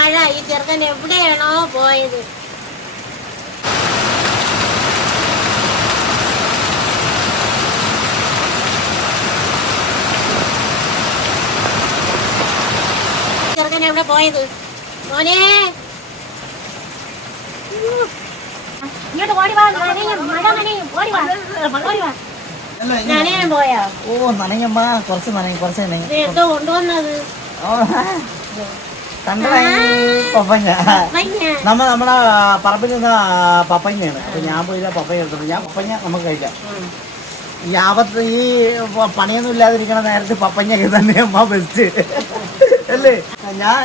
ചെറുക്കൻ എവിടെയാണോ പോയത്? ചെറുക്കൻ എവിടെ പോയത്? മോനെ! ഇങ്ങോട്ട് ഓടി വാ നനയും മഴ നനയും ഓടി വാ ഓടി വാ. നനയാൻ പോയോ? ഓ നനയമ്മ കുറച്ച് നനയും കുറച്ച് നനയും. കൊണ്ടുവന്നത്? കണ്ടതായി പപ്പഞ്ഞ നമ്മ നമ്മുടെ പറമ്പിൽ നിന്ന് പപ്പഞ്ഞയാണ് അപ്പൊ ഞാൻ പോയില്ല പപ്പഞ്ഞ എടുത്തത് ഞാൻ പപ്പഞ്ഞ നമുക്ക് കഴിക്കാം. ഈ ആപത്ത് ഈ പണിയൊന്നും ഇല്ലാതിരിക്കണ നേരത്തെ പപ്പഞ്ഞൊക്കെ തന്നെ അമ്മ ബെസ്റ്റ് അല്ലേ? ഞാൻ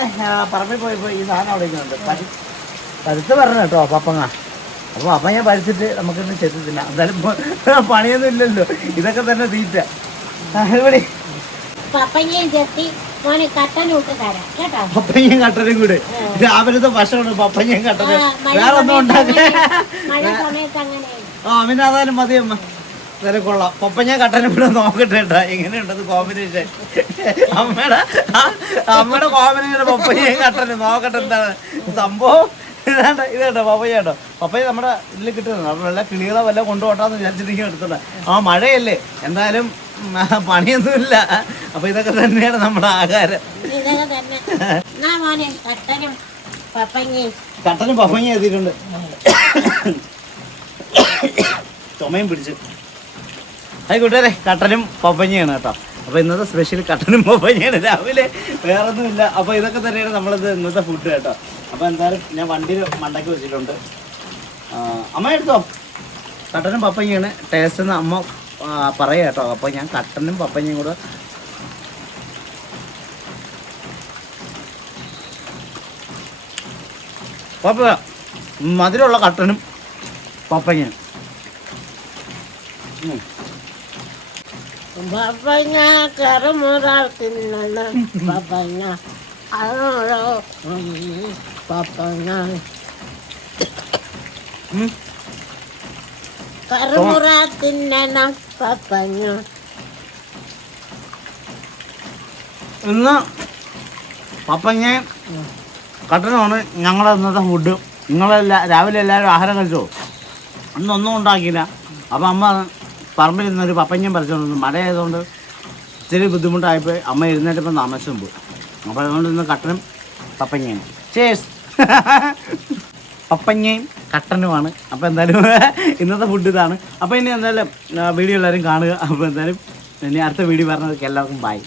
പറമ്പിൽ പോയപ്പോ ഈ സാധനം അവിടെ ഇരിക്കുന്നുണ്ട്. പരി പരുത്ത് പറഞ്ഞു കേട്ടോ പപ്പങ്ങ. അപ്പൊ ഞാൻ പരിച്ചിട്ട് നമുക്കൊന്നും ചെത്തത്തില്ല എന്തായാലും പണിയൊന്നും ഇല്ലല്ലോ. ഇതൊക്കെ തന്നെ തീറ്റ. പപ്പങ്ങയും ചെത്തി മോനെ കട്ടനൂട്ട് തരാം കേട്ടോ? പപ്പങ്ങയും കട്ടനും കൂടെ. രാവിലത്തെ ഭക്ഷണം പപ്പയും കട്ടനും. വേറെ ഒന്നും ആ പിന്നെ അതായാലും മതി അമ്മ. അതായാലും കൊള്ളാം. പപ്പഞ്ഞ കട്ടനും കൂടെ നോക്കട്ടെ കേട്ടാ. എങ്ങനെയുണ്ടത് കോമ്പിനേഷൻ അമ്മയുടെ അമ്മയുടെ കോമ്പിനേഷൻ പപ്പയും കട്ടനും. നോക്കട്ടെ എന്താണ് സംഭവം? ഇതാണ്ട ഇത് കേട്ടോ. പപ്പയ്യ നമ്മുടെ ഇതിൽ കിട്ടുന്നത്. അപ്പോൾ വല്ല കിളികളെ വല്ല കൊണ്ടുപോട്ടാന്ന് വിചാരിച്ചിരിക്കും എടുത്തത് ആ മഴയല്ലേ? എന്തായാലും പണിയൊന്നുമില്ല. അപ്പൊ ഇതൊക്കെ തന്നെയാണ് നമ്മുടെ ആഹാരം. കട്ടനും പപ്പങ്ങി എത്തിയിട്ടുണ്ട് ചുമയും പിടിച്ചു. അത് കൂട്ടുകാരെ കട്ടനും പപ്പങ്ങിയാണ് കേട്ടോ. അപ്പോൾ ഇന്നത്തെ സ്പെഷ്യൽ കട്ടനും പപ്പങ്ങയാണ് രാവിലെ വേറെ ഒന്നുമില്ല അപ്പോൾ ഇതൊക്കെ തന്നെയാണ് നമ്മളിത് ഇന്നത്തെ ഫുഡ് കേട്ടോ. അപ്പോൾ എന്തായാലും ഞാൻ വണ്ടിയിൽ മണ്ടയ്ക്ക് വെച്ചിട്ടുണ്ട്. അമ്മ എടുത്തോ? കട്ടനും പപ്പങ്ങയാണ് ടേസ്റ്റ് എന്ന് അമ്മ പറയാം കേട്ടോ. അപ്പോൾ ഞാൻ കട്ടനും പപ്പങ്ങയും കൂടെ പപ്പ മധുരമുള്ള കട്ടനും പപ്പങ്ങയും ഉം. പപ്പങ്ങ കറുമുറ തിന്നണം. കറുമുറ പപ്പങ്ങ ഇന്ന് പപ്പഞ്ഞ കട്ടനുമാണ് ഞങ്ങളുടെ ഇന്നത്തെ ഫുഡ് നിങ്ങളെല്ലാ രാവിലെ എല്ലാവരും ആഹാരം കഴിച്ചോ? ഇന്നൊന്നും ഉണ്ടാക്കിയില്ല. അപ്പം അമ്മ പറമ്പിൽ നിന്നൊരു പപ്പഞ്ഞം പറിച്ചോണ്ട് മഴയായതുകൊണ്ട് ഇച്ചിരി ബുദ്ധിമുട്ടായപ്പോൾ അമ്മ എഴുന്നേറ്റപ്പോൾ താമസം പോയി. അപ്പോൾ അതുകൊണ്ട് ഇന്ന് കട്ടനും പപ്പഞ്ഞയും. ചേസ് പപ്പഞ്ഞയും കട്ടനുമാണ്. അപ്പോൾ എന്തായാലും ഇന്നത്തെ ഫുഡ് ഇതാണ്. അപ്പോൾ ഇനി എന്തായാലും വീഡിയോ എല്ലാവരും കാണുക. അപ്പോൾ എന്തായാലും ഇനി അടുത്ത വീഡിയോ പറഞ്ഞതൊക്കെ എല്ലാവർക്കും ബൈ